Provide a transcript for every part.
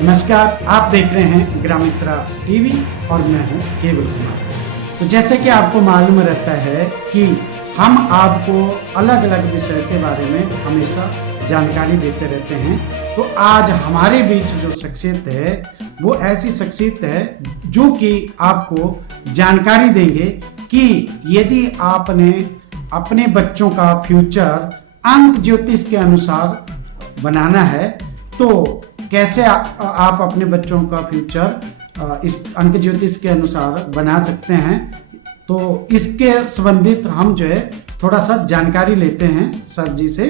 नमस्कार, आप देख रहे हैं ग्रामित्रा टीवी और मैं हूं केवल कुमार। तो जैसे कि आपको मालूम रहता है कि हम आपको अलग अलग विषय के बारे में हमेशा जानकारी देते रहते हैं। तो आज हमारे बीच जो शख्सियत है वो ऐसी शख्सियत है जो कि आपको जानकारी देंगे कि यदि आपने अपने बच्चों का फ्यूचर अंक ज्योतिष के अनुसार बनाना है तो कैसे आप अपने बच्चों का फ्यूचर इस अंक ज्योतिष के अनुसार बना सकते हैं। तो इसके संबंधित हम जो है थोड़ा सा जानकारी लेते हैं सर जी से,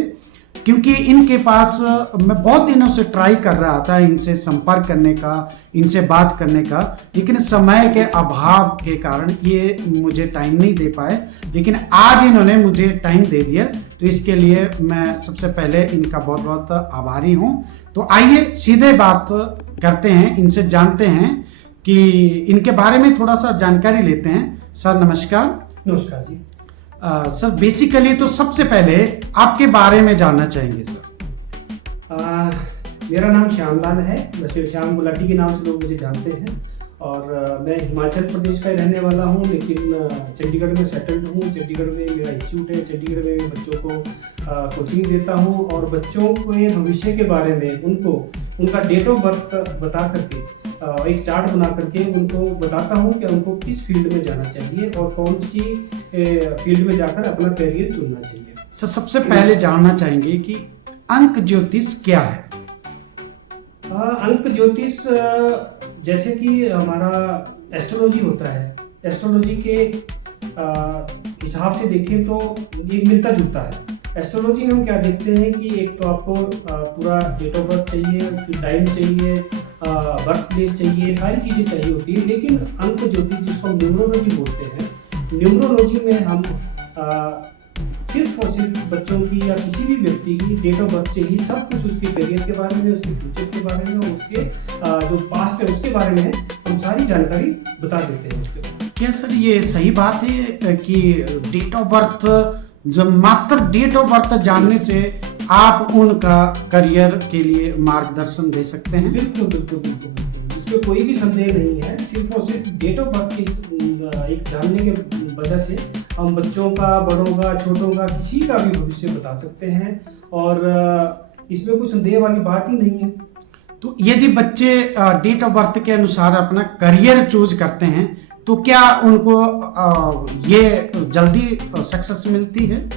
क्योंकि इनके पास मैं बहुत दिनों से ट्राई कर रहा था इनसे संपर्क करने का, इनसे बात करने का, लेकिन समय के अभाव के कारण ये मुझे टाइम नहीं दे पाए। लेकिन आज इन्होंने मुझे टाइम दे दिया, तो इसके लिए मैं सबसे पहले इनका बहुत बहुत आभारी हूँ। तो आइए सीधे बात करते हैं, इनसे जानते हैं कि इनके बारे में थोड़ा सा जानकारी लेते हैं। सर नमस्कार। नमस्कार जी। सर बेसिकली तो सबसे पहले आपके बारे में जानना चाहेंगे सर। मेरा नाम श्यामलाल है, वैसे श्याम गुलाटी के नाम से लोग मुझे जानते हैं और मैं हिमाचल प्रदेश का रहने वाला हूँ, लेकिन चंडीगढ़ में सेटल्ड हूँ। चंडीगढ़ में मेरा इंस्टीट्यूट है, चंडीगढ़ में बच्चों को कोचिंग देता हूँ और बच्चों के भविष्य के बारे में उनको उनका डेट ऑफ बर्थ बता करके एक चार्ट बना करके उनको बताता हूँ कि उनको किस फील्ड में जाना चाहिए और कौन सी फील्ड में जाकर अपना करियर चुनना चाहिए। सर सबसे पहले जानना चाहेंगे कि अंक ज्योतिष क्या है। अंक ज्योतिष जैसे कि हमारा एस्ट्रोलॉजी होता है, एस्ट्रोलॉजी के हिसाब से देखें तो ये मिलता जुलता है। एस्ट्रोलॉजी में हम क्या देखते हैं कि एक तो आपको पूरा डेट ऑफ बर्थ चाहिए, फिर टाइम चाहिए, बर्थ प्लेस चाहिए, सारी चीज़ें चाहिए होती है। लेकिन अंक ज्योतिष जिसको हम न्यूमरोलॉजी बोलते हैं, न्यूमरोलॉजी में हम सिर्फ और सिर्फ बच्चों की या किसी भी व्यक्ति की डेट ऑफ बर्थ से ही सब कुछ उसके करियर के बारे में, उसके फ्यूचर के बारे में, उसके जो पास्ट है उसके बारे में हम सारी जानकारी बता देते हैं उसके बारे में। क्या सर ये सही बात है कि डेट ऑफ बर्थ, जब मात्र डेट ऑफ बर्थ जानने से आप उनका करियर के लिए मार्गदर्शन दे सकते हैं? बिल्कुल बिल्कुल बिल्कुल बिल्कुल, इसमें कोई भी संदेह नहीं है। सिर्फ और सिर्फ डेट ऑफ बर्थ की एक जानने के वजह से हम बच्चों का, बड़ों का, छोटों का, किसी का भी भविष्य बता सकते हैं और इसमें कोई संदेह वाली बात ही नहीं है। तो यदि बच्चे डेट ऑफ बर्थ के अनुसार अपना करियर चूज करते हैं तो क्या उनको ये जल्दी सक्सेस मिलती है?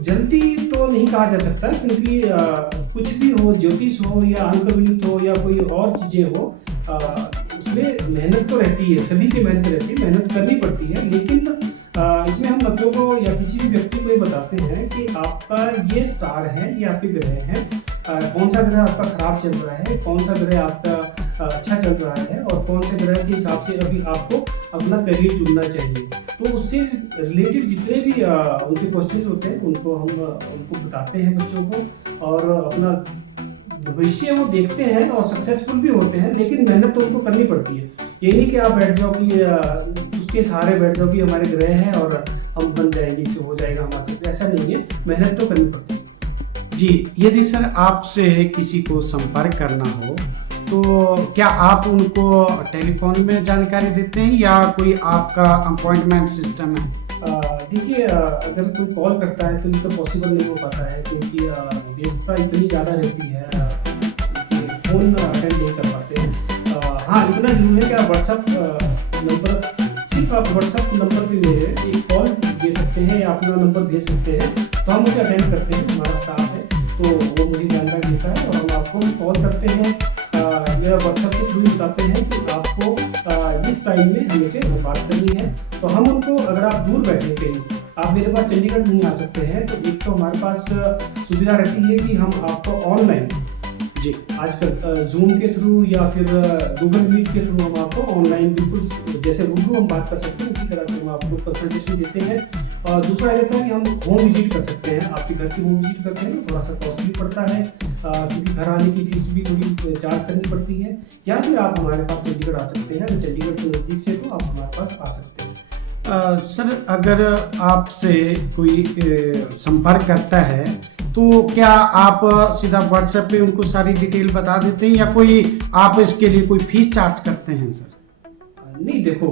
जल्दी तो नहीं कहा जा सकता, क्योंकि कुछ भी हो, ज्योतिष हो या अंकगणित हो या कोई और चीज़ें हो, उसमें मेहनत तो रहती है, सभी की मेहनत रहती है, मेहनत करनी पड़ती है। लेकिन इसमें हम बच्चों को या किसी भी व्यक्ति को ये बताते हैं कि आपका ये स्टार है, ये आपके ग्रह हैं, कौन सा ग्रह आपका खराब चल रहा है, कौन सा ग्रह आपका अच्छा चल रहा है और कौन से ग्रह के हिसाब से अभी आपको अपना करियर चुनना चाहिए। तो उससे रिलेटेड जितने भी उनके क्वेश्चंस होते हैं उनको हम उनको बताते हैं बच्चों को, और अपना भविष्य वो देखते हैं और सक्सेसफुल भी होते हैं। लेकिन मेहनत तो उनको करनी पड़ती है। ये नहीं कि आप बैठ जाओ कि उसके सहारे बैठ जाओ कि हमारे ग्रह हैं और हम बन जाएंगे, इससे हो जाएगा हमारे से, ऐसा नहीं है, मेहनत तो करनी पड़ती है। जी, यदि सर आपसे किसी को संपर्क करना हो तो क्या आप उनको टेलीफोन में जानकारी देते हैं या कोई आपका अपॉइंटमेंट सिस्टम है? देखिए, अगर कोई कॉल करता है तो ये तो पॉसिबल नहीं हो पाता है, क्योंकि व्यस्तता इतनी ज़्यादा रहती है कि फ़ोन अटेंड नहीं कर पाते हैं। हाँ, इतना जरूर है कि आप व्हाट्सअप नंबर, सिर्फ आप व्हाट्सअप नंबर पे मेरे एक कॉल दे सकते हैं या अपना नंबर भेज सकते हैं, तो हम उसे अटेंड करते हैं। हमारा स्टाफ है तो वो मुझे जानकारी देता है और हम आपको कॉल करते हैं या व्हाट्सएप के थ्रू बताते हैं कि आपको इस टाइम में हमसे बात करनी है। तो हम उनको, अगर आप दूर बैठे कहीं, आप मेरे पास चंडीगढ़ नहीं आ सकते हैं, तो एक तो हमारे पास सुविधा रहती है कि हम आपको ऑनलाइन, जी आजकल जूम के थ्रू या फिर गूगल मीट के थ्रू हम आपको ऑनलाइन बिल्कुल जैसे रूबरू हम बात कर सकते हैं, उसी तरह से हम आपको कंसल्टेशन देते हैं। और दूसरा रहता है कि हम होम विजिट कर सकते हैं, आपके घर की होम विजिट करते हैं, थोड़ा सा कॉस्टली पड़ता है क्योंकि घर आने की फीस भी थोड़ी चार्ज करनी पड़ती है। या फिर आप हमारे पास चंडीगढ़ आ सकते हैं, अगर चंडीगढ़ से नज़दीक से तो आप हमारे पास आ सकते हैं। सर अगर आपसे कोई संपर्क करता है तो क्या आप सीधा व्हाट्सएप पे उनको सारी डिटेल बता देते हैं या कोई आप इसके लिए कोई फीस चार्ज करते हैं सर? नहीं देखो,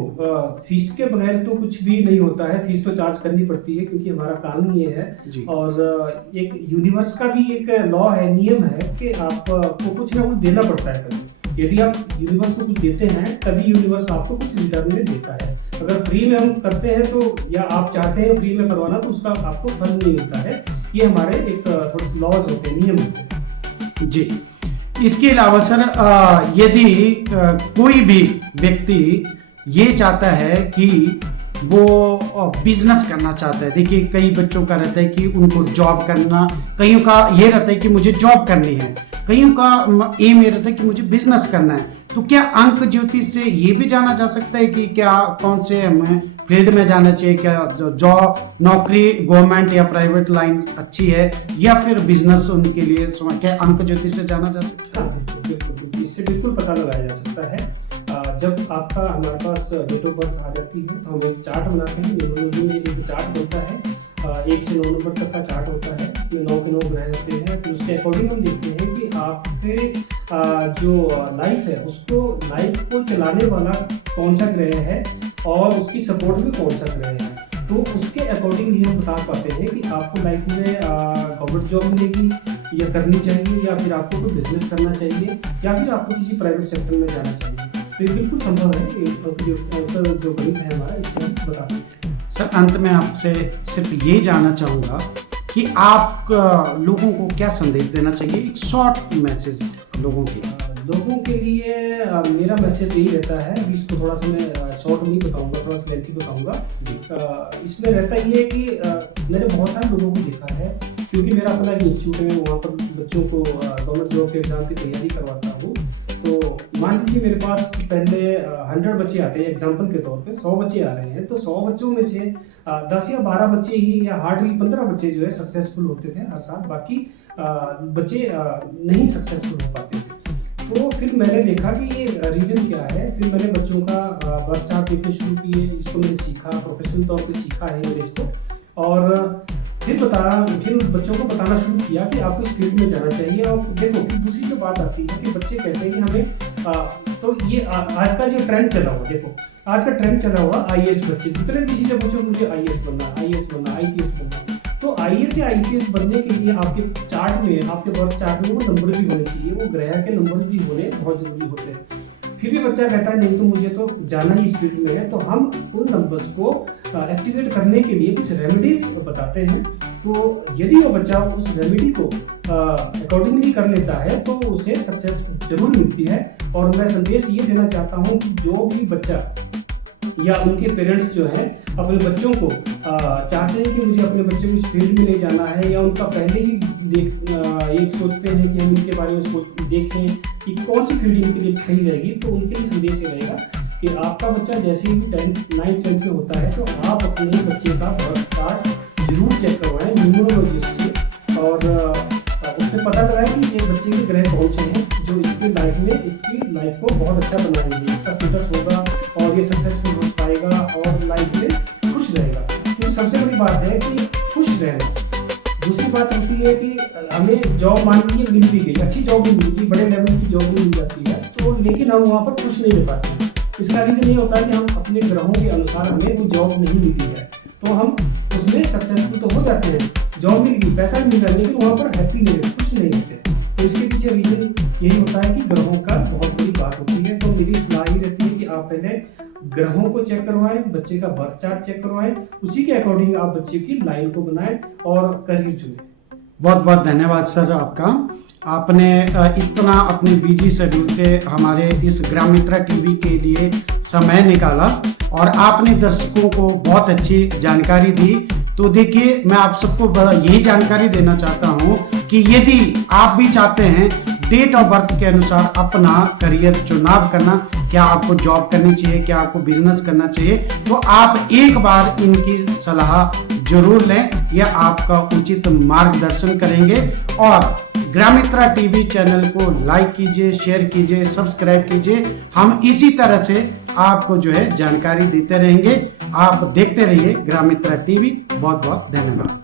फीस के बगैर तो कुछ भी नहीं होता है। फीस तो चार्ज करनी पड़ती है क्योंकि हमारा काम ही ये है। और एक यूनिवर्स का भी एक लॉ है, नियम है कि आपको कुछ ना कुछ देना पड़ता है कभी। यदि आप यूनिवर्स को कुछ देते हैं तभी यूनिवर्स आपको कुछ रिटर्न में देता है। अगर फ्री में हम करते हैं तो, या आप चाहते हैं फ्री में करवाना, तो उसका आपको फल नहीं मिलता है। ये हमारे एक थोड़े से लॉज होते हैं, नियम होते हैं जी। इसके अलावा सर यदि कोई भी व्यक्ति ये चाहता है कि वो बिजनेस करना चाहता है, देखिए कई बच्चों का रहता है कि उनको जॉब करना, कईयों का ये रहता है कि मुझे जॉब करनी है, कईयों का एम ये रहता है कि मुझे बिजनेस करना है। तो क्या अंक ज्योतिष से ये भी जाना जा सकता है कि क्या कौन से हमें फील्ड में जाना चाहिए, क्या जॉब नौकरी गवर्नमेंट या प्राइवेट लाइन अच्छी है या फिर बिजनेस उनके लिए, क्या अंक ज्योतिष से जाना जा सकता है? बिल्कुल, इससे बिल्कुल पता लगाया जा सकता है। जब आपका हमारे पास डेट ऑफ बर्थ आ जाती है तो हम एक चार्ट बनाते हैं। न्यूमरोलॉजी में एक चार्ट बनता है, 1 से 9 नंबर तक का चार्ट होता है, इसमें 9 के 9 ग्रह होते हैं। तो उसके अकॉर्डिंग हम देखते हैं कि आपके जो लाइफ है उसको, लाइफ को चलाने वाला कौन सा ग्रह है और उसकी सपोर्ट में कौन सा ग्रह है। तो उसके अकॉर्डिंग ही हम बता पाते हैं कि आपको लाइफ में गवर्नमेंट जॉब मिलेगी या करनी चाहिए, या फिर आपको कोई बिजनेस करना चाहिए, या फिर आपको किसी प्राइवेट सेक्टर में जाना चाहिए। तो ये बिल्कुल संभव है, जो गणित है हमारा, इससे हम बता सकते हैं। सर अंत में आपसे सिर्फ ये जानना चाहूँगा कि आप लोगों को क्या संदेश देना चाहिए, एक शॉर्ट मैसेज लोगों के लिए मेरा मैसेज यही रहता है। अभी इसको थोड़ा सा मैं शॉर्ट नहीं बताऊंगा, थोड़ा सा लेंथी बताऊंगा। इसमें रहता ये है कि मैंने बहुत सारे लोगों को देखा है, क्योंकि मेरा अपना एक इंस्टीट्यूट है, वहाँ पर बच्चों को गवर्नमेंट जॉब के एग्जाम की तैयारी करवाता हूँ। तो मान लीजिए मेरे पास पहले 100 बच्चे आते हैं, एग्जाम्पल के तौर पे 100 बच्चे आ रहे हैं, तो 100 बच्चों में से 10 या 12 बच्चे ही, या हार्डली 15 बच्चे जो है सक्सेसफुल होते थे हर साल, बाकी बच्चे नहीं सक्सेसफुल हो पाते थे। तो फिर मैंने देखा कि ये रीज़न क्या है। फिर मैंने बच्चों का बर्थ चार्ट देखने शुरू किए, इसको मैंने सीखा, प्रोफेशनल तौर पे सीखा है मैंने इसको, और फिर बच्चों को बताना शुरू किया कि आपको इस फील्ड में जाना चाहिए। और देखो फिर दूसरी जो बात आती है कि बच्चे कहते हैं कि हमें तो ये आज का जो ट्रेंड चला हुआ, देखो आज का ट्रेंड चला हुआ IAS बच्चे, जितने किसी से पूछो मुझे IAS बनना, IPS बनना। तो IAS या IPS बनने के लिए आपके चार्ट में, आपके बर्थ चार्ट में वो नंबर भी होने चाहिए, वो ग्रह के नंबर भी होने बहुत जरूरी होते हैं। फिर भी बच्चा कहता है नहीं तो मुझे तो जाना ही इस फील्ड में है, तो हम उन नंबर्स को एक्टिवेट करने के लिए कुछ रेमेडीज बताते हैं। तो यदि वो बच्चा उस रेमेडी को अकॉर्डिंगली कर लेता है तो उसे सक्सेस जरूर मिलती है। और मैं संदेश ये देना चाहता हूँ कि जो भी बच्चा या उनके पेरेंट्स जो हैं अपने बच्चों को चाहते हैं कि मुझे अपने बच्चे को इस फील्ड में ले जाना है, या उनका पहले ही ये सोचते हैं कि हम इनके बारे में देखें कि कौन सी फील्ड इनके लिए सही रहेगी, तो उनके लिए संदेश ये रहेगा कि आपका बच्चा जैसे ही 9th 10th में होता है तो आप अपने बच्चे का बर्थ चार्ट जरूर चेक करवाएं न्यूमरोलॉजिस्ट से, और उससे पता लगाएं कि ये बच्चे के ग्रह कौन से हैं जो इसकी लाइफ को बहुत अच्छा बनाएंगे, इसका स्टेटस होगा और ये सक्सेसफुल हो पाएगा और लाइफ में खुश रहेगा। तो सबसे बड़ी बात है कि खुश रहना। दूसरी बात होती है कि हमें जॉब मान लीजिए मिल भी गई, अच्छी जॉब भी मिल गई, बड़े लेवल की जॉब भी मिल जाती है, तो लेकिन हम वहाँ पर खुश नहीं रह पाते। इसका रीज़न ये होता है कि हम अपने ग्रहों के अनुसार हमें वो जॉब नहीं मिली है, तो हम उसमें सक्सेसफुल तो हो जाते हैं, जॉब मिल गई, पैसा भी मिल रहा है, लेकिन वहाँ पर हैप्पी नहीं रहते, खुश नहीं रहते। तो इसके पीछे रीज़न यही होता है कि ग्रहों का बहुत बड़ी बात होती है। तो मेरी सलाह ही रहती है कि आप पहले ग्रहों को चेक करवाएं, बच्चे का बर्थ चार्ट चेक करवाएं, उसी के अकॉर्डिंग आप बच्चे की लाइन को बनाएं और करियर चुनें। बहुत बहुत धन्यवाद सर आपका। आपने इतना अपने बिजी शेड्यूल से हमारे इस ग्रामित्रा टीवी के लिए समय निकाला और आपने दर्शकों को बहुत अच्छी जानकारी दी। तो देखिए मैं आप सबको यही जानकारी देना चाहता हूँ कि यदि आप भी चाहते हैं डेट ऑफ बर्थ के अनुसार अपना करियर चुनाव करना, क्या आपको जॉब करनी चाहिए, क्या आपको बिजनेस करना चाहिए, तो आप एक बार इनकी सलाह जरूर लें, यह आपका उचित मार्गदर्शन करेंगे। और ग्रामित्रा टीवी चैनल को लाइक कीजिए, शेयर कीजिए, सब्सक्राइब कीजिए। हम इसी तरह से आपको जो है जानकारी देते रहेंगे। आप देखते रहिए ग्रामित्रा टीवी। बहुत बहुत धन्यवाद।